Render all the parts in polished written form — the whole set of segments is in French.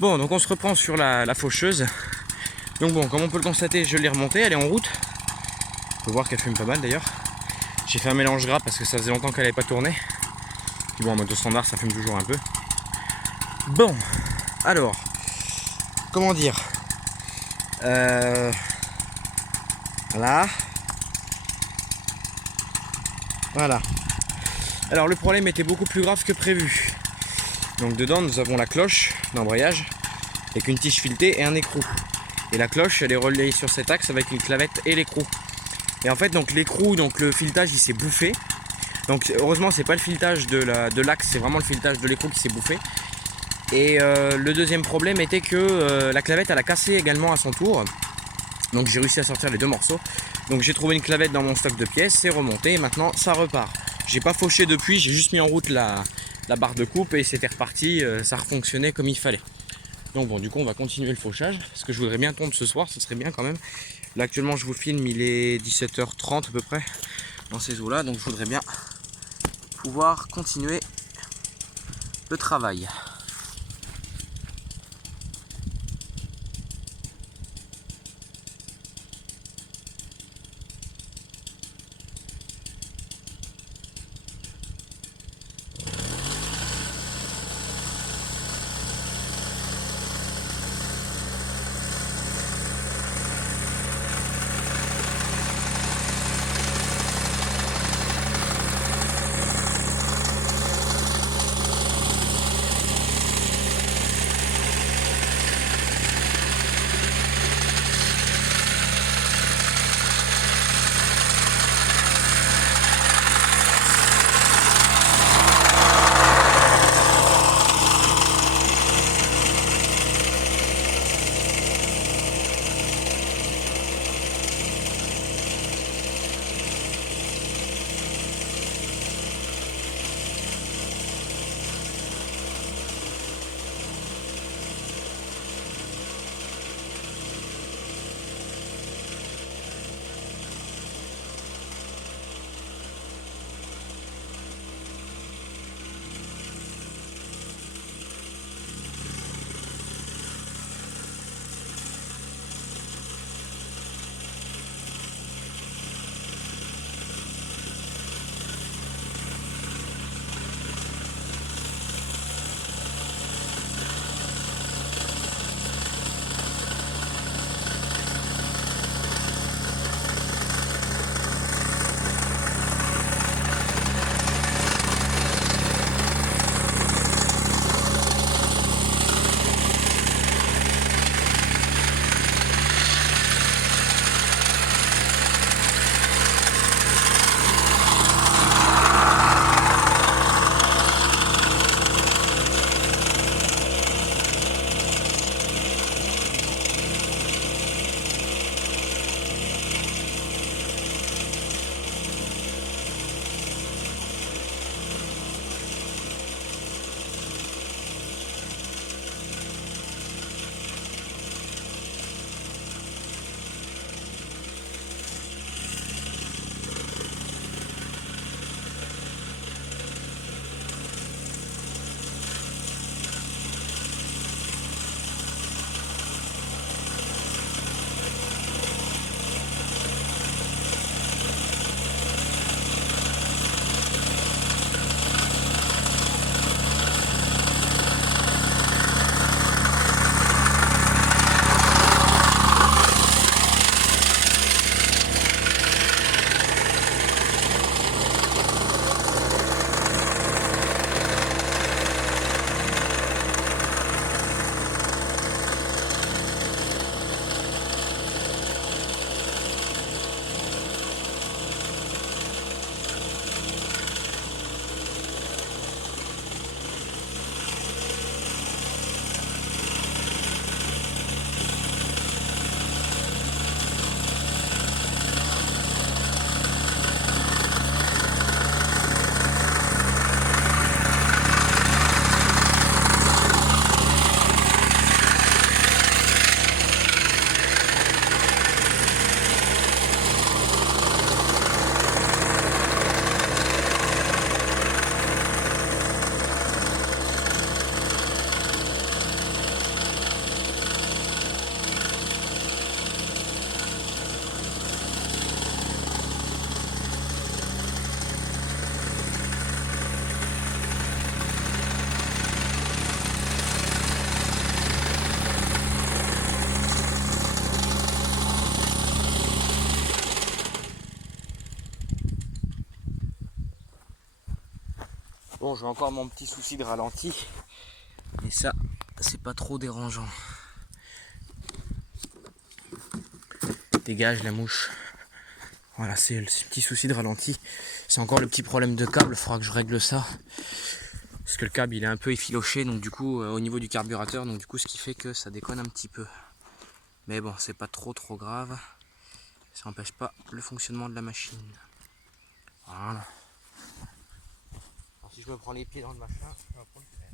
Bon, donc on se reprend sur la faucheuse. Donc bon, comme on peut le constater, je l'ai remontée, elle est en route. On peut voir qu'elle fume pas mal d'ailleurs. J'ai fait un mélange gras parce que ça faisait longtemps qu'elle n'avait pas tourné. Puis bon, en moto standard, ça fume toujours un peu. Bon, alors, comment dire, voilà. Voilà. Alors le problème était beaucoup plus grave que prévu. Donc dedans, nous avons la cloche d'embrayage avec une tige filetée et un écrou. Et la cloche, elle est relayée sur cet axe avec une clavette et l'écrou. Et en fait, donc l'écrou, donc le filetage, il s'est bouffé. Donc heureusement, c'est pas le filetage de l'axe, c'est vraiment le filetage de l'écrou qui s'est bouffé. Et le deuxième problème était que la clavette, elle a cassé également à son tour. Donc j'ai réussi à sortir les deux morceaux. Donc j'ai trouvé une clavette dans mon stock de pièces, c'est remonté et maintenant ça repart. J'ai pas fauché depuis, j'ai juste mis en route la barre de coupe et c'était reparti, ça refonctionnait comme il fallait. Donc bon, du coup on va continuer le fauchage parce que je voudrais bien tondre ce soir, ce serait bien quand même. Là actuellement je vous filme, il est 17h30 à peu près dans ces eaux là, donc je voudrais bien pouvoir continuer le travail. Bon, j'ai encore mon petit souci de ralenti. Et ça, c'est pas trop dérangeant. Dégage la mouche. Voilà, c'est le petit souci de ralenti. C'est encore le petit problème de câble, il faudra que je règle ça. Parce que le câble il est un peu effiloché, donc du coup au niveau du carburateur, donc du coup ce qui fait que ça déconne un petit peu. Mais bon, c'est pas trop grave. Ça n'empêche pas le fonctionnement de la machine. Voilà. Alors, si je me prends les pieds dans le machin, je vais prendre le fer.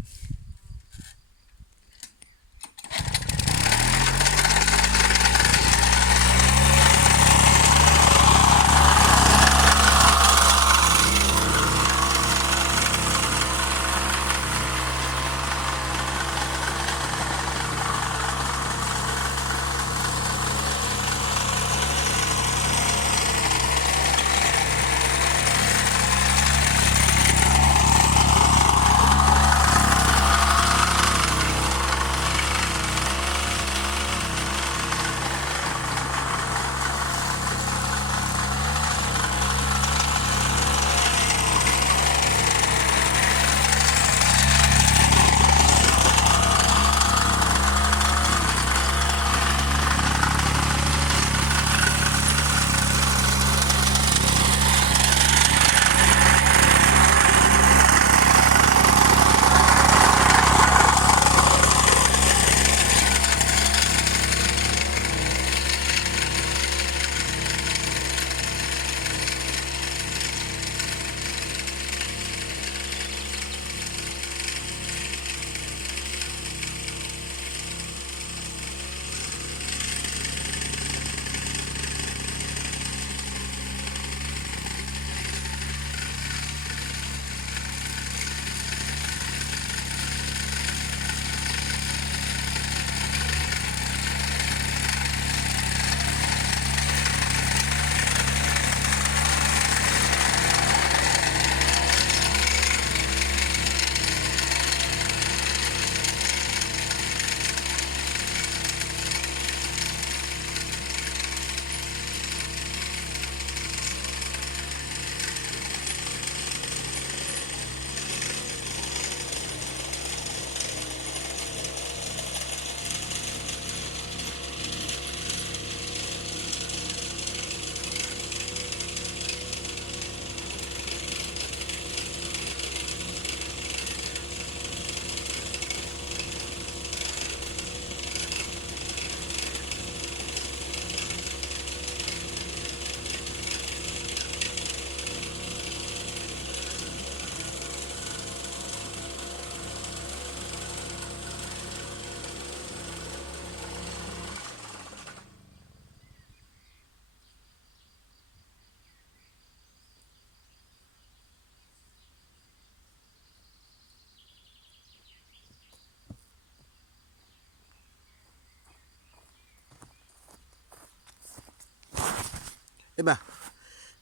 Eh ben,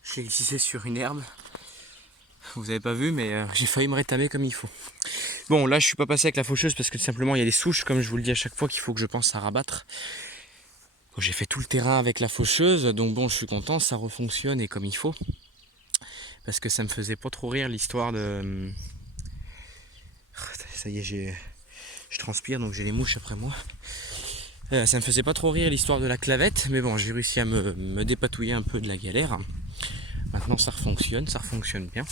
j'ai glissé sur une herbe. Vous avez pas vu, mais j'ai failli me rétamer comme il faut. Bon, là je suis pas passé avec la faucheuse parce que tout simplement il y a des souches, comme je vous le dis à chaque fois, qu'il faut que je pense à rabattre. Bon, j'ai fait tout le terrain avec la faucheuse, donc bon, je suis content, ça refonctionne et comme il faut. Parce que ça me faisait pas trop rire l'histoire de... Ça y est, je transpire, donc j'ai les mouches après moi. Ça me faisait pas trop rire l'histoire de la clavette, mais bon, j'ai réussi à me dépatouiller un peu de la galère. Maintenant ça refonctionne bien.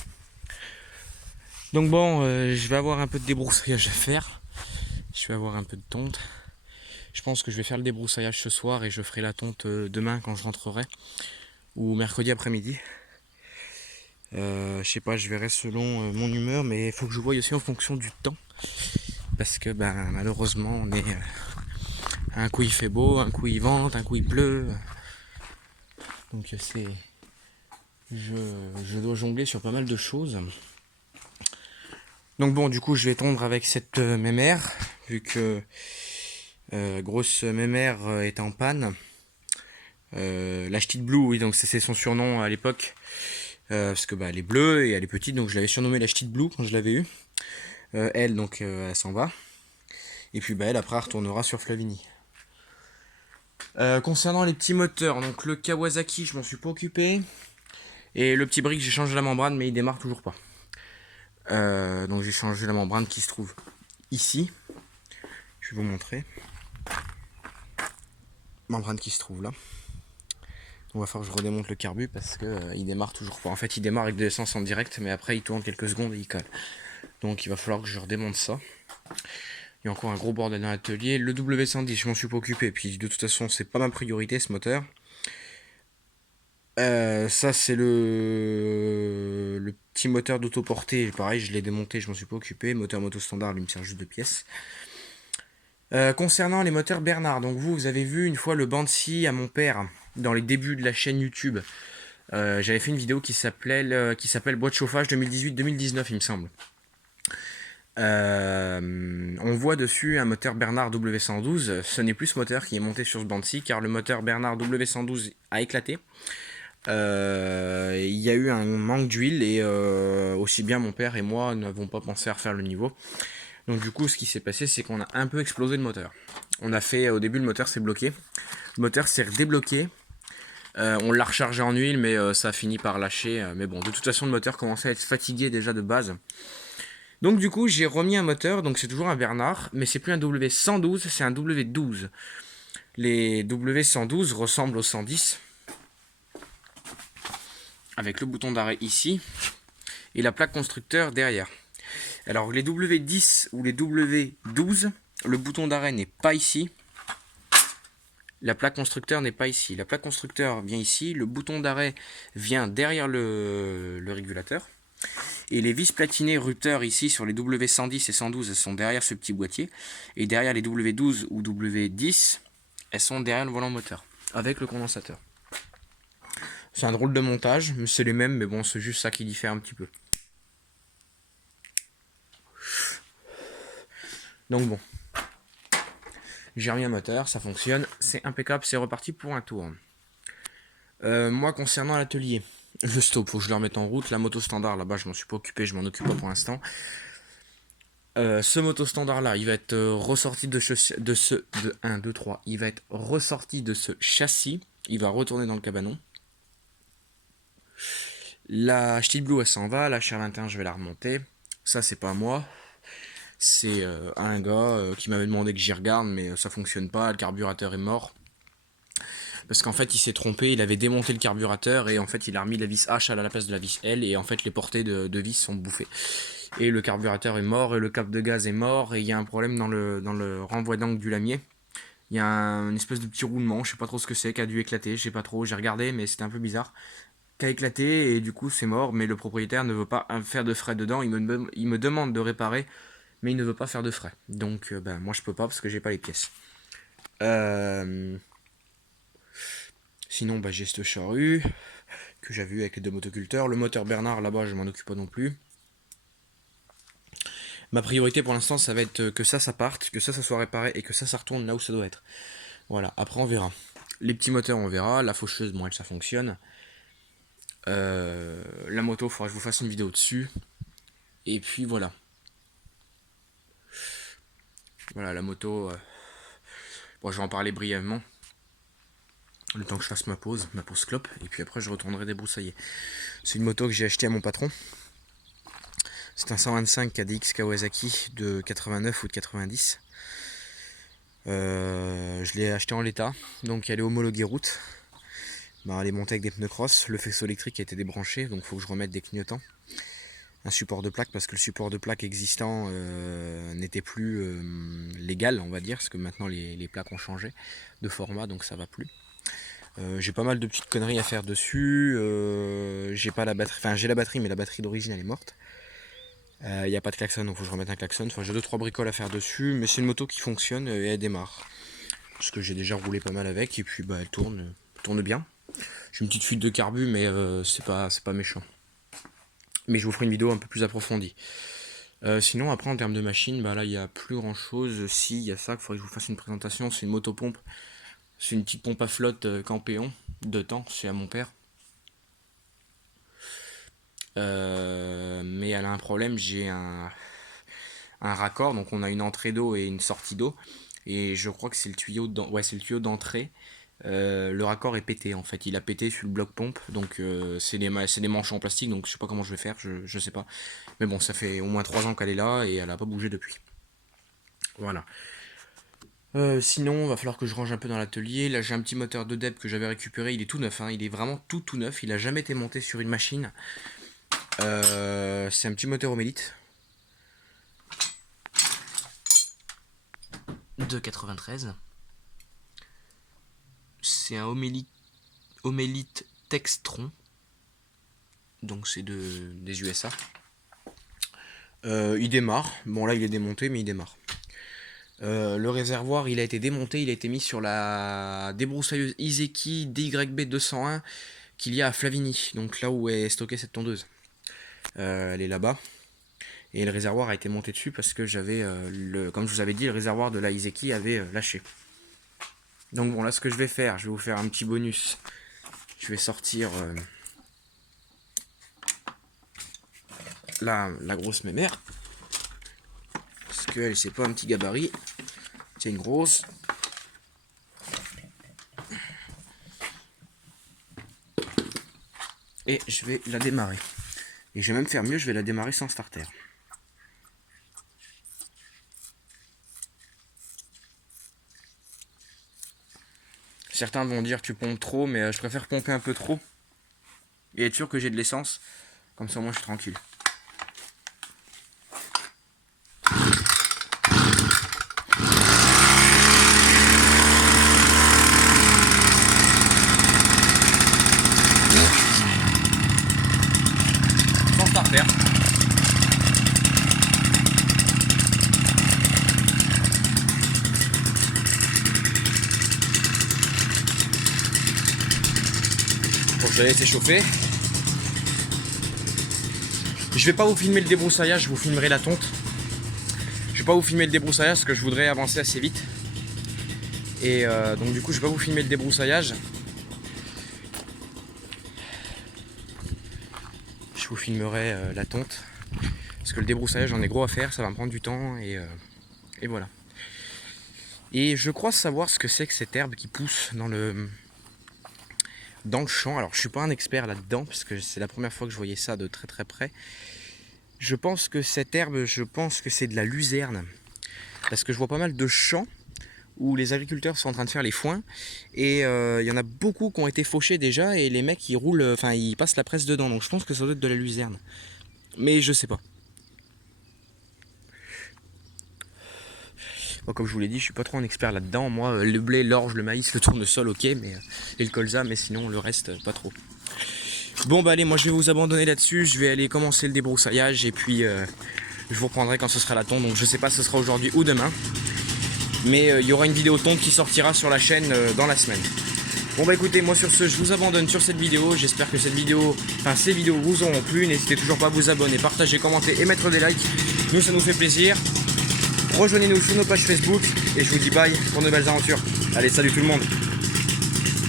Donc bon, je vais avoir un peu de débroussaillage à faire. Je vais avoir un peu de tonte. Je pense que je vais faire le débroussaillage ce soir et je ferai la tonte demain quand je rentrerai. Ou mercredi après-midi. Je sais pas, je verrai selon mon humeur, mais il faut que je voie aussi en fonction du temps. Parce que ben, malheureusement, on est... un coup il fait beau, un coup il vente, un coup il pleut. Donc c'est... Je dois jongler sur pas mal de choses. Donc bon, du coup, je vais tondre avec cette mémère, vu que grosse mémère est en panne. La Ch'tite Blue, oui, donc c'est son surnom à l'époque, parce que bah, elle est bleue et elle est petite, donc je l'avais surnommée la Ch'tite Blue quand je l'avais eue. Elle, donc, elle s'en va. Et puis bah, elle, après, elle retournera sur Flavigny. Concernant les petits moteurs, donc le Kawasaki, je m'en suis pas occupé. Et le petit brick, j'ai changé la membrane, mais il démarre toujours pas. Donc j'ai changé la membrane qui se trouve ici. Je vais vous montrer. Membrane qui se trouve là. On va falloir que je redémonte le carbu parce que il démarre toujours pas. En fait, il démarre avec de l'essence en direct, mais après il tourne quelques secondes et il colle. Donc il va falloir que je redémonte ça. Il y a encore un gros bordel dans l'atelier. Le W110, je m'en suis pas occupé. Puis de toute façon, c'est pas ma priorité ce moteur. Ça, c'est le petit moteur d'autoportée. Pareil, je l'ai démonté, je m'en suis pas occupé. Moteur moto standard, lui me sert juste de pièces. Concernant les moteurs Bernard, donc vous avez vu une fois le Banshee à mon père dans les débuts de la chaîne YouTube. J'avais fait une vidéo qui s'appelle Boîte de chauffage 2018-2019, il me semble. On voit dessus un moteur Bernard W112. Ce n'est plus ce moteur qui est monté sur ce Banshee car le moteur Bernard W112 a éclaté. Il y a eu un manque d'huile et aussi bien mon père et moi n'avons pas pensé à refaire le niveau. Donc du coup ce qui s'est passé c'est qu'on a un peu explosé le moteur. On a fait au début le moteur s'est bloqué. Le moteur s'est redébloqué. On l'a rechargé en huile mais ça a fini par lâcher. Mais bon de toute façon le moteur commençait à être fatigué déjà de base. Donc du coup j'ai remis un moteur, donc c'est toujours un Bernard, mais c'est plus un W112, c'est un W12. Les W112 ressemblent au 110, avec le bouton d'arrêt ici, et la plaque constructeur derrière. Alors les W10 ou les W12, le bouton d'arrêt n'est pas ici, la plaque constructeur n'est pas ici. La plaque constructeur vient ici, le bouton d'arrêt vient derrière le régulateur. Et les vis platinées rupteurs ici sur les W110 et 112, elles sont derrière ce petit boîtier. Et derrière les W12 ou W10, elles sont derrière le volant moteur, avec le condensateur. C'est un drôle de montage, c'est les mêmes, mais bon, c'est juste ça qui diffère un petit peu. Donc bon, j'ai remis un moteur, ça fonctionne, c'est impeccable, c'est reparti pour un tour. Moi, concernant l'atelier, le stop, faut que je le remette en route. La moto standard, là-bas, je m'en suis pas occupé, je m'en occupe pas pour l'instant. Ce moto standard là, il va être ressorti il va être ressorti de ce châssis, il va retourner dans le cabanon. La Steel Blue elle s'en va, la chair interne je vais la remonter. Ça c'est pas moi, c'est un gars qui m'avait demandé que j'y regarde, mais ça fonctionne pas, le carburateur est mort. Parce qu'en fait il s'est trompé, il avait démonté le carburateur et en fait il a remis la vis H à la place de la vis L et en fait les portées de vis sont bouffées. Et le carburateur est mort et le cap de gaz est mort et il y a un problème dans le renvoi d'angle du lamier. Il y a une espèce de petit roulement, je sais pas trop ce que c'est, qui a dû éclater, je sais pas trop, j'ai regardé mais c'était un peu bizarre. Qui a éclaté et du coup c'est mort, mais le propriétaire ne veut pas faire de frais dedans, il me demande de réparer, mais il ne veut pas faire de frais. Donc ben, moi je peux pas parce que j'ai pas les pièces. Sinon bah, j'ai cette charrue que j'avais eu avec les deux motoculteurs. Le moteur Bernard là-bas je m'en occupe pas non plus. Ma priorité pour l'instant ça va être que ça parte, que ça soit réparé et que ça retourne là où ça doit être. Voilà, après on verra. Les petits moteurs on verra, la faucheuse bon elle ça fonctionne. La moto, il faudra que je vous fasse une vidéo dessus. Et puis voilà. Voilà la moto. Bon, je vais en parler brièvement. Le temps que je fasse ma pause clope. Et puis après, je retournerai débroussailler. C'est une moto que j'ai achetée à mon patron. C'est un 125 KDX Kawasaki de 89 ou de 90. Je l'ai acheté en l'état. Donc elle est homologuée route. Bah, elle est montée avec des pneus cross. Le faisceau électrique a été débranché. Donc il faut que je remette des clignotants. Un support de plaque parce que le support de plaque existant n'était plus légal, on va dire, parce que maintenant les plaques ont changé de format, donc ça va plus. J'ai pas mal de petites conneries à faire dessus. J'ai pas la batterie, enfin j'ai la batterie, mais la batterie d'origine elle est morte. Il n'y a pas de klaxon, donc il faut que je remette un klaxon. Enfin j'ai 2-3 bricoles à faire dessus, mais c'est une moto qui fonctionne et elle démarre. Parce que j'ai déjà roulé pas mal avec et puis bah elle tourne bien. J'ai une petite fuite de carbu, mais c'est pas méchant. Mais je vous ferai une vidéo un peu plus approfondie. Sinon après en termes de machine, bah là il n'y a plus grand chose. Si, il y a ça, il faudrait que je vous fasse une présentation. C'est une motopompe. C'est une petite pompe à flotte Campéon de temps, c'est à mon père. Mais elle a un problème, j'ai un raccord, donc on a une entrée d'eau et une sortie d'eau. Et je crois que c'est le tuyau d'entrée le raccord est pété en fait, il a pété sur le bloc pompe, donc c'est des manches en plastique, donc je sais pas comment je vais faire, je sais pas. Mais bon, ça fait au moins 3 ans qu'elle est là et elle a pas bougé depuis. Voilà. Sinon, va falloir que je range un peu dans l'atelier. Là, j'ai un petit moteur de DEP que j'avais récupéré, il est tout neuf, hein. Il est vraiment tout neuf, il a jamais été monté sur une machine. C'est un petit moteur Homélite de 93. C'est un Homélite Textron, donc c'est des USA. Il démarre, bon là il est démonté mais il démarre. Le réservoir il a été démonté, il a été mis sur la débroussailleuse Iseki DYB201 qu'il y a à Flavigny, donc là où est stockée cette tondeuse. Elle est là-bas. Et le réservoir a été monté dessus parce que j'avais, comme je vous avais dit, le réservoir de la Iseki avait lâché. Donc bon, là ce que je vais faire, je vais vous faire un petit bonus. Je vais sortir la grosse mémère. Parce qu'elle c'est pas un petit gabarit. C'est une grosse. Et je vais la démarrer. Et je vais même faire mieux, je vais la démarrer sans starter. Certains vont dire que tu pompes trop, mais je préfère pomper un peu trop et être sûr que j'ai de l'essence. Comme ça, moi, je suis tranquille. Sans starter. Bon, je vais laisser chauffer. Je vais pas vous filmer le débroussaillage, je vous filmerai la tonte. Je vais pas vous filmer le débroussaillage parce que je voudrais avancer assez vite. Et donc du coup je vais pas vous filmer le débroussaillage. Je vous filmerai la tonte. Parce que le débroussaillage j'en ai gros à faire, ça va me prendre du temps et voilà. Et je crois savoir ce que c'est que cette herbe qui pousse dans le champ. Alors je suis pas un expert là-dedans parce que c'est la première fois que je voyais ça de très près. Je pense que cette herbe, c'est de la luzerne. Parce que je vois pas mal de champs où les agriculteurs sont en train de faire les foins. Et il y en a beaucoup qui ont été fauchés déjà et les mecs ils roulent, enfin ils passent la presse dedans. Donc je pense que ça doit être de la luzerne. Mais je sais pas. Moi, comme je vous l'ai dit, je suis pas trop un expert là-dedans. Moi, le blé, l'orge, le maïs, le tournesol, ok, mais et le colza, mais sinon le reste, pas trop. Bon bah allez, moi je vais vous abandonner là-dessus. Je vais aller commencer le débroussaillage et puis je vous reprendrai quand ce sera la tonte. Donc je sais pas si ce sera aujourd'hui ou demain. Mais il y aura une vidéo tonte qui sortira sur la chaîne dans la semaine. Bon bah écoutez, moi sur ce, je vous abandonne sur cette vidéo. J'espère que ces vidéos vous auront plu. N'hésitez toujours pas à vous abonner, partager, commenter et mettre des likes. Nous, ça nous fait plaisir. Rejoignez-nous sur nos pages Facebook et je vous dis bye pour de belles aventures. Allez, salut tout le monde.